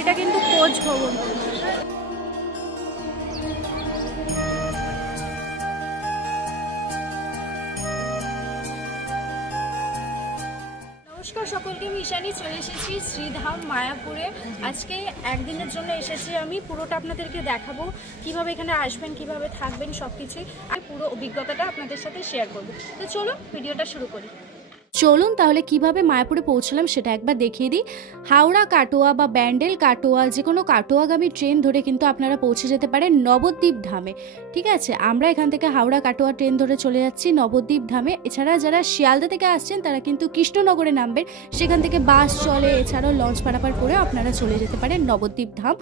এটা কিন্তু কোচ ভবন। নমস্কার সকলকে, আমি ঈশানী চলে এসেছি শ্রীধাম মায়াপুরে। আজকে একদিনের জন্য এসেছি আমি। পুরোটা আপনাদেরকে দেখাবো, কিভাবে এখানে আসবেন, কিভাবে থাকবেন, সব কিছুই আর পুরো অভিজ্ঞতাটা আপনাদের সাথে শেয়ার করবো। তো চলুন ভিডিওটা শুরু করি। চলুন তাহলে কিভাবে মায়াপুরে পৌঁছলাম সেটা একবার দেখিয়ে দিই। হাওড়া কাটোয়া বা ব্যান্ডেল কাটোয়া যে কোনো কাটোয়াগামী ট্রেন ধরে কিন্তু আপনারা পৌঁছে যেতে পারেন নবদ্বীপ ধামে। ঠিক আছে, আমরা এখান থেকে হাওড়া কাটোয়া ট্রেন ধরে চলে যাচ্ছি নবদ্বীপ ধামে। এছাড়া যারা শিয়ালদা থেকে আসছেন তারা কিন্তু কৃষ্ণনগরে নামবেন, সেখান থেকে বাস চলে, এছাড়াও লঞ্চ পারাপার করে আপনারা চলে যেতে পারেন নবদ্বীপ ধাম।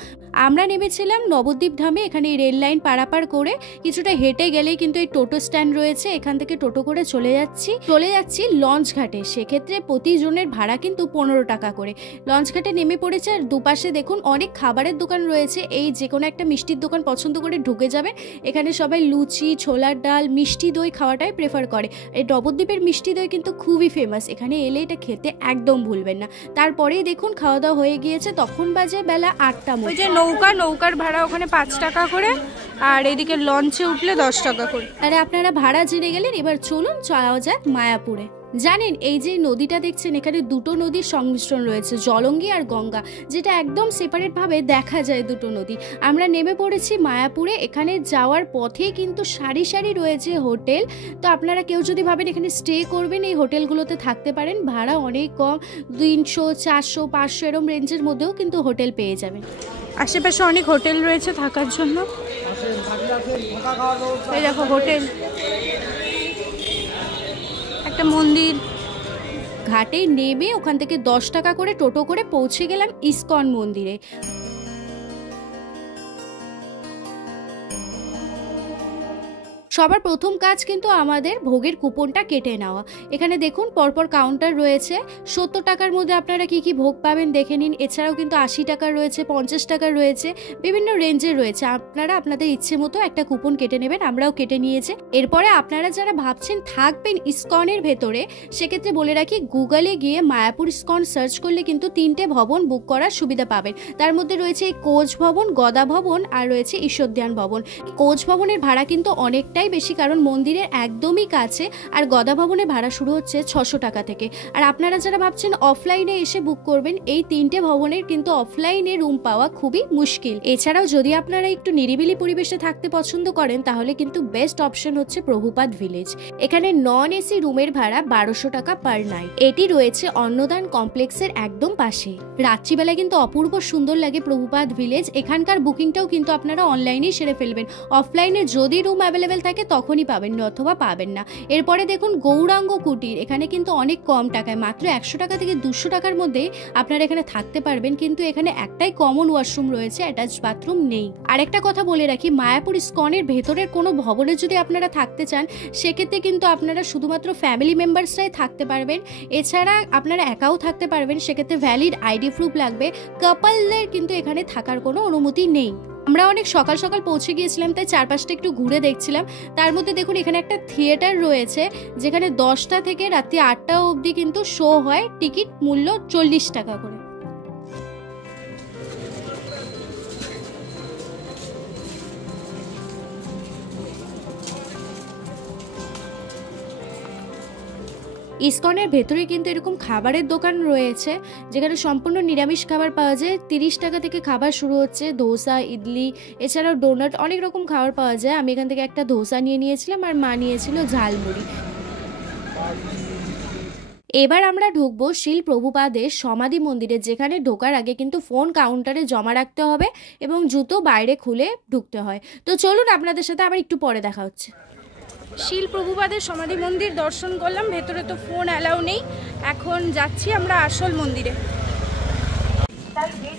আমরা নেমেছিলাম নবদ্বীপ ধামে। এখানে রেল লাইন পারাপার করে কিছুটা হেঁটে গেলেই কিন্তু এই টোটো স্ট্যান্ড রয়েছে, এখান থেকে টোটো করে চলে যাচ্ছি লঞ্চ ঘাটে। সেক্ষেত্রে প্রতিজনের ভাড়া কিন্তু 15 টাকা করে। লঞ্চ ঘাটে নেমে পড়েছে আর দুপাশে দেখুন অনেক খাবারের দোকান রয়েছে। এই যে কোনো একটা মিষ্টির দোকান পছন্দ করে ঢুকে যাবেন। এখানে সবাই লুচি, ছোলার ডাল, মিষ্টি দই খাওয়াটাই প্রেফার করে। এই নবদ্বীপের মিষ্টি দই কিন্তু খুবই ফেমাস, এখানে এলে এটা খেতে একদম ভুলবেন না। তারপরেই দেখুন খাওয়া দাওয়া হয়ে গিয়েছে, তখন বাজে বেলা 8টা মতো। ওই যে নৌকার ভাড়া ওখানে 5 টাকা করে, আর এদিকে লঞ্চে উঠলে 10 টাকা করে। আরে আপনারা ভাড়া জেনে গেলেন, এবার চলুন যাওয়া যাক মায়াপুরে। জানেন এই যে নদীটা দেখছেন, এখানে দুটো নদীর সংমিশ্রণ রয়েছে, জলঙ্গি আর গঙ্গা, যেটা একদম সেপারেট ভাবে দেখা যায় দুটো নদী। আমরা নেমে পড়েছি মায়াপুরে। এখানে যাওয়ার পথেই কিন্তু সারি সারি রয়েছে হোটেল। তো আপনারা কেউ যদি ভাবেন এখানে স্টে করবেন, এই হোটেলগুলোতে থাকতে পারেন। ভাড়া অনেক কম, 300, 400, 500 এরম রেঞ্জের মধ্যেও কিন্তু হোটেল পেয়ে যাবেন। আশেপাশে অনেক হোটেল রয়েছে থাকার জন্য। এই দেখো হোটেল, একটা মন্দির। ঘাটে নেমে ওখান থেকে 10 টাকা করে টোটো করে পৌঁছে গেলাম ইসকন মন্দিরে। সবার প্রথম কাজ কিন্তু আমাদের ভোগের কুপনটা কেটে নেওয়া। এখানে দেখুন পরপর কাউন্টার রয়েছে। 70 টাকার মধ্যে আপনারা কি কি ভোগ পাবেন দেখে নিন। এছাড়াও কিন্তু 80 টাকার রয়েছে, 50 টাকার রয়েছে, বিভিন্ন রেঞ্জের রয়েছে। আপনারা আপনাদের ইচ্ছে মতো একটা কুপন কেটে নেবেন, আমরাও কেটে নিয়েছি। এরপরে আপনারা যারা ভাবছেন থাকবেন ইসকনের ভেতরে, সেক্ষেত্রে বলে রাখি গুগলে গিয়ে মায়াপুর ইসকন সার্চ করলে কিন্তু 3টে ভবন বুক করার সুবিধা পাবেন। তার মধ্যে রয়েছে কোচ ভবন, গদা ভবন আর রয়েছে ঈশ্বরধ্যান ভবন। কোচ ভবনের ভাড়া কিন্তু অনেকটাই বেশি, কারণ মন্দিরের একদমই কাছে। আর গদা ভবনের ভাড়া শুরু হচ্ছে 600 টাকা থেকে। আর আপনারা যারা ভাবছেন অফলাইনে এসে বুক করবেন, এই 3টে ভবনের কিন্তু অফলাইনে রুম পাওয়া খুবই মুশকিল। এছাড়াও যদি আপনারা একটু নিরিবিলি পরিবেশে থাকতে পছন্দ করেন, তাহলে কিন্তু বেস্ট অপশন হচ্ছে প্রভুপাদ ভিলেজ। এখানে নন এসি রুমের ভাড়া 1200 টাকা পার নাইট। এটি রয়েছে অন্নদান কমপ্লেক্সের একদম পাশে। রাত্রিবেলায় কিন্তু অপূর্ব সুন্দর লাগে প্রভুপাদ ভিলেজ। এখানকার বুকিংটাও কিন্তু আপনারা অনলাইনেই সেরে ফেলবেন। অফলাইনে যদি রুম অ্যাভেলেবেল থাকে তখনই পাবেন, অথবা পাবেন না। এরপরে দেখুন গৌরাঙ্গ কুটির। এখানে কিন্তু অনেক কম টাকায়, মাত্র 100 টাকা থেকে 200 টাকার মধ্যে আপনারা এখানে থাকতে পারবেন। কিন্তু এখানে একটাই কমন ওয়াশরুম রয়েছে, অ্যাটাচ বাথরুম নেই। আরেকটা কথা বলে রাখি, মায়াপুর ইসকনের ভেতরের কোনো ভবনে যদি আপনারা থাকতে চান, সেক্ষেত্রে কিন্তু আপনারা শুধুমাত্র ফ্যামিলি মেম্বার্সরাই থাকতে পারবেন। এছাড়া আপনারা একাও থাকতে পারবেন, সেক্ষেত্রে ভ্যালিড আইডি প্রুফ লাগবে। কাপলদের কিন্তু এখানে থাকার কোনো অনুমতি নেই। আমরা অনেক সকাল সকাল পৌঁছে গিয়েছিলাম, তাই চারপাশটা একটু ঘুরে দেখছিলাম। তার মধ্যে দেখুন এখানে একটা থিয়েটার রয়েছে, যেখানে 10টা থেকে রাত্রি 8টা অবধি কিন্তু শো হয়। টিকিট মূল্য 40 টাকা করে। ইসকনের ভেতরে কিন্তু এরকম খাবারের দোকান রয়েছে, যেখানে সম্পূর্ণ নিরামিষ খাবার পাওয়া যায়। 30 টাকা থেকে খাবার শুরু হচ্ছে, ধোসা, ইডলি, এছাড়াও ডোনাট, অনেক রকম খাবার পাওয়া যায়। আমি এখান থেকে একটা ধোসা নিয়েছিলাম, আর মা নিয়েছিল ঝালমুড়ি। এবার আমরা ঢুকবো শিল প্রভুপাদের সমাধি মন্দিরে, যেখানে ঢোকার আগে কিন্তু ফোন কাউন্টারে জমা রাখতে হবে এবং জুতো বাইরে খুলে ঢুকতে হয়। তো চলুন আপনাদের সাথে আবার একটু পরে দেখা হচ্ছে। শিল প্রভুপাদের সমাধি মন্দির দর্শন করলাম, ভেতরে তো ফোন অ্যালাউ নেই। এখন যাচ্ছি আমরা আসল মন্দিরে।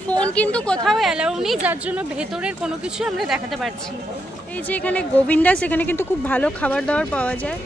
ফোন কিন্তু কোথাও অ্যালাউ নেই, যার জন্য ভেতরের কোনো কিছু আমরা দেখাতে পারছি। এই যে এখানে গোবিন্দাস, এখানে কিন্তু খুব ভালো খাবার দাবার পাওয়া যায়।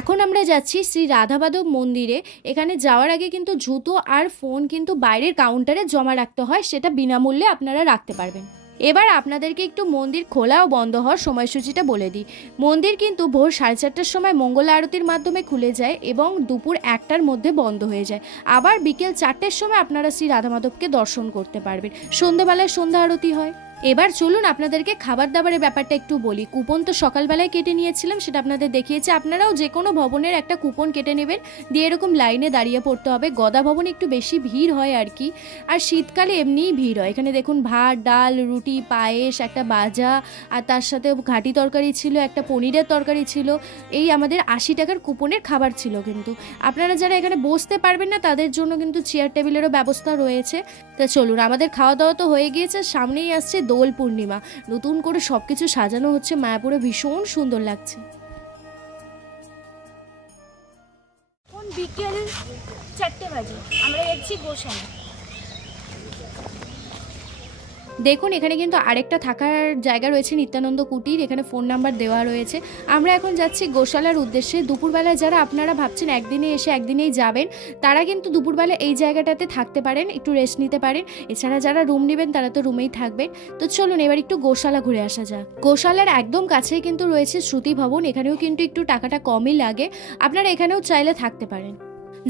এখন আমরা যাচ্ছি শ্রী রাধামাধব মন্দিরে। এখানে যাওয়ার আগে কিন্তু জুতো আর ফোন কিন্তু বাইরের কাউন্টারে জমা রাখতে হয়, সেটা বিনামূল্যে আপনারা রাখতে পারবেন। এবার আপনাদেরকে একটু মন্দির খোলা ও বন্ধ হওয়ার সময়সূচিটা বলে দিই। মন্দির কিন্তু ভোর 4:30টার সময় মঙ্গল আরতির মাধ্যমে খুলে যায় এবং দুপুর 1টার মধ্যে বন্ধ হয়ে যায়। আবার বিকেল 4টের সময় আপনারা শ্রী রাধা মাধবকে দর্শন করতে পারবেন। সন্ধ্যেবেলায় সন্ধ্যা আরতি হয়। এবার চলুন আপনাদেরকে খাবার দাবারের ব্যাপারটা একটু বলি। কুপন তো সকালবেলায় কেটে নিয়েছিলাম, সেটা আপনাদের দেখিয়েছি। আপনারাও যে কোনো ভবনের একটা কুপন কেটে নেবেন, দিয়ে এরকম লাইনে দাঁড়িয়ে পড়তে হবে। গদা ভবনে একটু বেশি ভিড় হয় আর কি, আর শীতকালে এমনিই ভিড় হয়। এখানে দেখুন ভাত, ডাল, রুটি, পায়েস, একটা বাজা, আর তার সাথে ঘাটি তরকারি ছিল, একটা পনিরের তরকারি ছিল। এই আমাদের 80 টাকার কুপনের খাবার ছিল। কিন্তু আপনারা যারা এখানে বসতে পারবেন না তাদের জন্য কিন্তু চেয়ার টেবিলেরও ব্যবস্থা রয়েছে। তা চলুন, আমাদের খাওয়া দাওয়া তো হয়ে গিয়েছে, সামনেই আসছে দোল পূর্ণিমা। নতুন করে সবকিছু সাজানো হচ্ছে মায়াপুরে, ভীষণ সুন্দর লাগছে। বিকেল 4টে বাজে আমরা যাচ্ছি গোসাই। দেখুন এখানে কিন্তু আরেকটা থাকার জায়গা রয়েছে, নিত্যানন্দ কুটির। এখানে ফোন নাম্বার দেওয়া রয়েছে। আমরা এখন যাচ্ছি গোশালার উদ্দেশ্যে। দুপুরবেলায় যারা আপনারা ভাবছেন একদিনে এসে একদিনেই যাবেন, তারা কিন্তু দুপুরবেলা এই জায়গাটাতে থাকতে পারেন, একটু রেস্ট নিতে পারেন। এছাড়া যারা রুম নেবেন তারা তো রুমেই থাকবেন। তো চলুন এবার একটু গোশালা ঘুরে আসা যাক। গোশালার একদম কাছেই কিন্তু রয়েছে শ্রুতি ভবন। এখানেও কিন্তু একটু টাকাটা কমই লাগে, আপনারা এখানেও চাইলে থাকতে পারেন।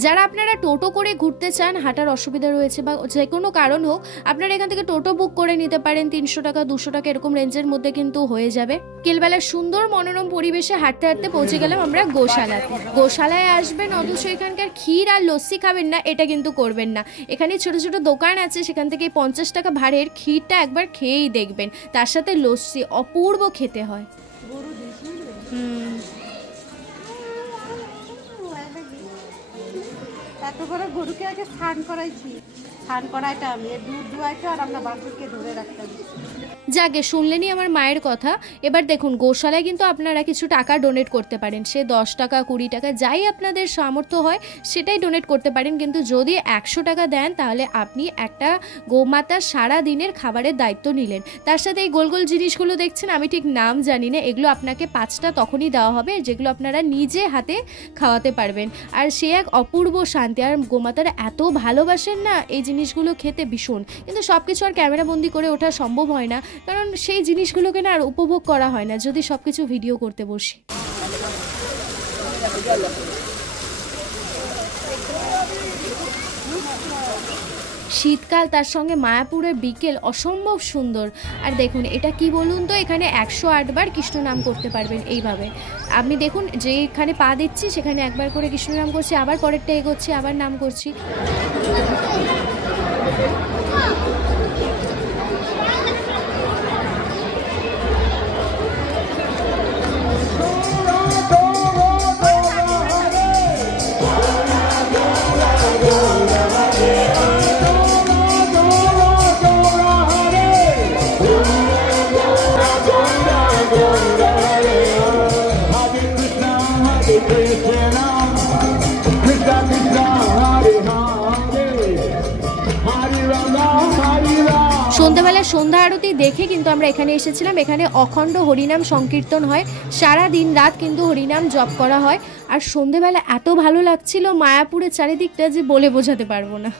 যারা আপনারা টোটো করে ঘুরতে চান, হাঁটার অসুবিধা রয়েছে বা যে কোনো কারণ হোক, আপনারা এখান থেকে টোটো বুক করে নিতে পারেন। 300 টাকা 200 টাকা এরকম রেঞ্জের মধ্যে কিন্তু হয়ে যাবে। বিকেলবেলার সুন্দর মনোরম পরিবেশে হাঁটতে হাঁটতে পৌঁছে গেলাম আমরা গোশালাতে। গোশালায় আসবেন অথচ এখানকার ক্ষীর আর লস্যি খাবেন না, এটা কিন্তু করবেন না। এখানে ছোট ছোট দোকান আছে, সেখান থেকে 50 টাকা ভাড়ের ক্ষীরটা একবার খেয়েই দেখবেন, তার সাথে লস্যি অপূর্ব খেতে হয়। এত বড় গরুকে আগে স্নান করাইছি, স্নান করাইটা আমি দুধ দুয়াইটা আর আমরা বাছুরকে ধরে রাখতাম। যাকে শুনলেনই আমার মায়ের কথা। এবার দেখুন গোশালায় কিন্তু আপনারা কিছু টাকা ডোনেট করতে পারেন, সে 10 টাকা 20 টাকা যাই আপনাদের সামর্থ্য হয় সেটাই ডোনেট করতে পারেন। কিন্তু যদি 100 টাকা দেন তাহলে আপনি একটা গোমাতার সারা দিনের খাবারের দায়িত্ব নিলেন। তার সাথে এই গোল গোল জিনিসগুলো দেখছেন, আমি ঠিক নাম জানি না, এগুলো আপনাকে 5টা তখনই দেওয়া হবে যেগুলো আপনারা নিজে হাতে খাওয়াতে পারবেন। আর সে এক অপূর্ব শান্তি। আর গোমাতারা এত ভালোবাসেন না এই জিনিসগুলো খেতে ভীষণ। কিন্তু সব কিছু আর ক্যামেরা বন্দি করে ওঠা সম্ভব হয় না, কারণ সেই জিনিসগুলোকে না আর উপভোগ করা হয় না যদি সব কিছু ভিডিও করতে বসি। শীতকাল তার সঙ্গে মায়াপুরের বিকেল অসম্ভব সুন্দর। আর দেখুন এটা কি বলুন তো, এখানে 108 বার কৃষ্ণ নাম করতে পারবেন এইভাবে। আপনি দেখুন যেখানে পা দিচ্ছি সেখানে একবার করে কৃষ্ণ নাম করছি, আবার পরেরটা এগোচ্ছি, আবার নাম করছি। সন্ধ্যাবেলায় সন্ধ্যা আরতি দেখে কিন্তু আমরা এখানে এসেছিলাম। এখানে অখণ্ড হরিনাম সংকীর্তন হয়, সারা দিন রাত কিন্তু হরিনাম জপ করা হয়। আর সন্ধ্যাবেলা এত ভালো লাগছিল মায়াপুরের চারিদিকটা যে বলে বোঝাতে পারবো না।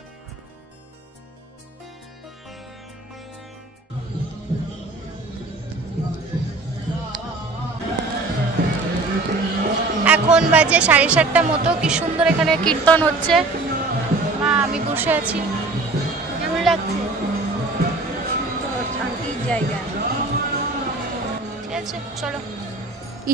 এখন বাজে 7:30 মতো। কি সুন্দর এখানে কীর্তন হচ্ছে। মা আমি বসে আছি, কেমন লাগছে? শান্তির জায়গা। ঠিক আছে চলো।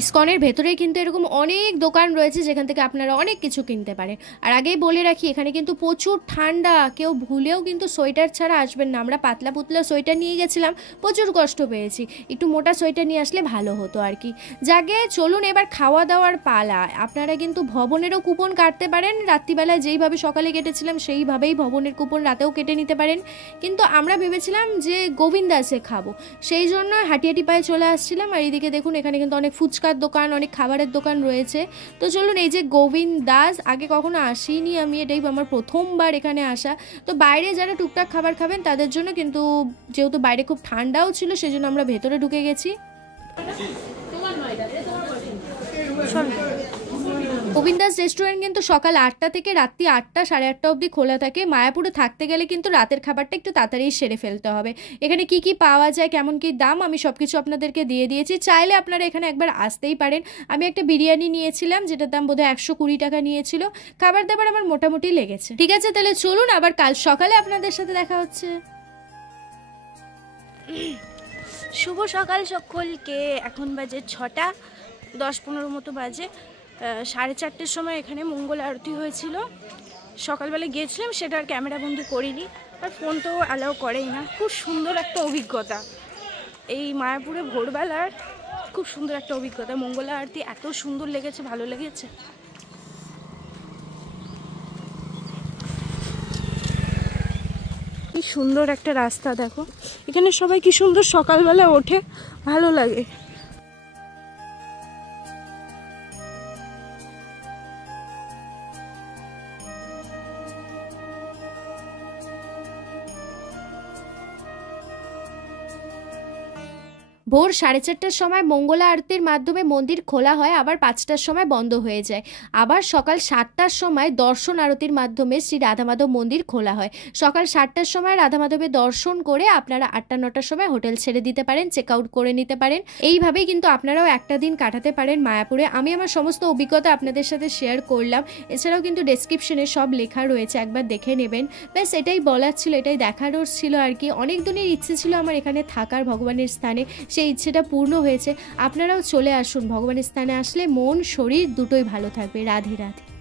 ইসকনের ভেতরেই কিন্তু এরকম অনেক দোকান রয়েছে যেখান থেকে আপনারা অনেক কিছু কিনতে পারেন। আর আগেই বলে রাখি এখানে কিন্তু প্রচুর ঠান্ডা, কেউ ভুলেও কিন্তু সোয়েটার ছাড়া আসবেন না। আমরা পাতলা পুতলা সোয়েটার নিয়ে গেছিলাম, প্রচুর কষ্ট পেয়েছি। একটু মোটা সোয়েটার নিয়ে আসলে ভালো হতো আর কি। যাকে চলুন এবার খাওয়া দাওয়ার পালা। আপনারা কিন্তু ভবনেরও কুপন কাটতে পারেন, রাত্রিবেলায় যেইভাবে সকালে কেটেছিলাম সেইভাবেই ভবনের কুপন রাতেও কেটে নিতে পারেন। কিন্তু আমরা ভেবেছিলাম যে গোবিন্দাসে খাবো, সেই জন্য হাঁটিয়াটি পায়ে চলে আসছিলাম। আর এইদিকে দেখুন এখানে কিন্তু অনেক ফুচকার দোকান, অনেক খাবারের দোকান রয়েছে। তো চলুন, এই যে গোবিন্দাস আগে কখনো আসিনি আমি, এটাই আমার প্রথমবার এখানে আসা। তো বাইরে যারা টুকটাক খাবার খাবেন তাদের জন্য, কিন্তু যেহেতু বাইরে খুব ঠান্ডাও ছিল সেজন্য আমরা ভেতরে ঢুকে গেছি। গোবিন্দাস রেস্টুরেন্ট কিন্তু সকাল 8টা থেকে রাত্রি 8টা 8:30 অবধি খোলা থাকে। মায়াপুরে থাকতে গেলে কিন্তু রাতের খাবারটা একটু তাড়াতাড়ি সেরে ফেলতে হবে। এখানে কি কি পাওয়া যায়, কেমন কি দাম, আমি সবকিছু আপনাদেরকে দিয়ে দিয়েছি। চাইলে আপনারা এখানে একবার আসতেই পারেন। আমি একটা বিরিয়ানি নিয়েছিলাম, যেটার দাম বোধহয় 120 টাকা নিয়েছিল। খাবার দাবার আমার মোটামুটি লেগেছে। ঠিক আছে, তাহলে চলুন, আবার কাল সকালে আপনাদের সাথে দেখা হচ্ছে। শুভ সকাল সকলকে। এখন বাজে 6টা 10-15 মতো বাজে। 4:30-র সময় এখানে মঙ্গল আরতি হয়েছিল। সকালবেলা গিয়েছিলাম, সেটা আর ক্যামেরা বন্দি করিনি, আর ফোন তো অ্যালাউ করেই না। খুব সুন্দর একটা অভিজ্ঞতা এই মায়াপুরে ভোরবেলার, খুব সুন্দর একটা অভিজ্ঞতা। মঙ্গল আরতি এত সুন্দর লেগেছে, ভালো লেগেছে। কি সুন্দর একটা রাস্তা দেখো, এখানে সবাই কি সুন্দর সকালবেলা ওঠে, ভালো লাগে। ভোর 4:30টার সময় মঙ্গলা আরতির মাধ্যমে মন্দির খোলা হয়, আবার 5টার সময় বন্ধ হয়ে যায়। আবার সকাল 7টার সময় দর্শন আরতির মাধ্যমে শ্রী রাধা মাধব মন্দির খোলা হয়। সকাল 7টার সময় রাধা মাধবের দর্শন করে আপনারা 8টা-9টার সময় হোটেল ছেড়ে দিতে পারেন, চেক আউট করে নিতে পারেন। এইভাবেই কিন্তু আপনারাও একটা দিন কাটাতে পারেন মায়াপুরে। আমি আমার সমস্ত অভিজ্ঞতা আপনাদের সাথে শেয়ার করলাম। এছাড়াও কিন্তু ডেসক্রিপশনে সব লেখা রয়েছে, একবার দেখে নেবেন। ব্যাস এটাই বলার ছিল, এটাই দেখানোর ছিল আর কি। অনেক দিনের ইচ্ছে ছিল আমার এখানে থাকার, ভগবানের স্থানে, সেই ইচ্ছেটা পূর্ণ হয়েছে। আপনারাও চলে আসুন, ভগবানের স্থানে আসলে মন শরীর দুটোই ভালো থাকবে। রাধে রাধে।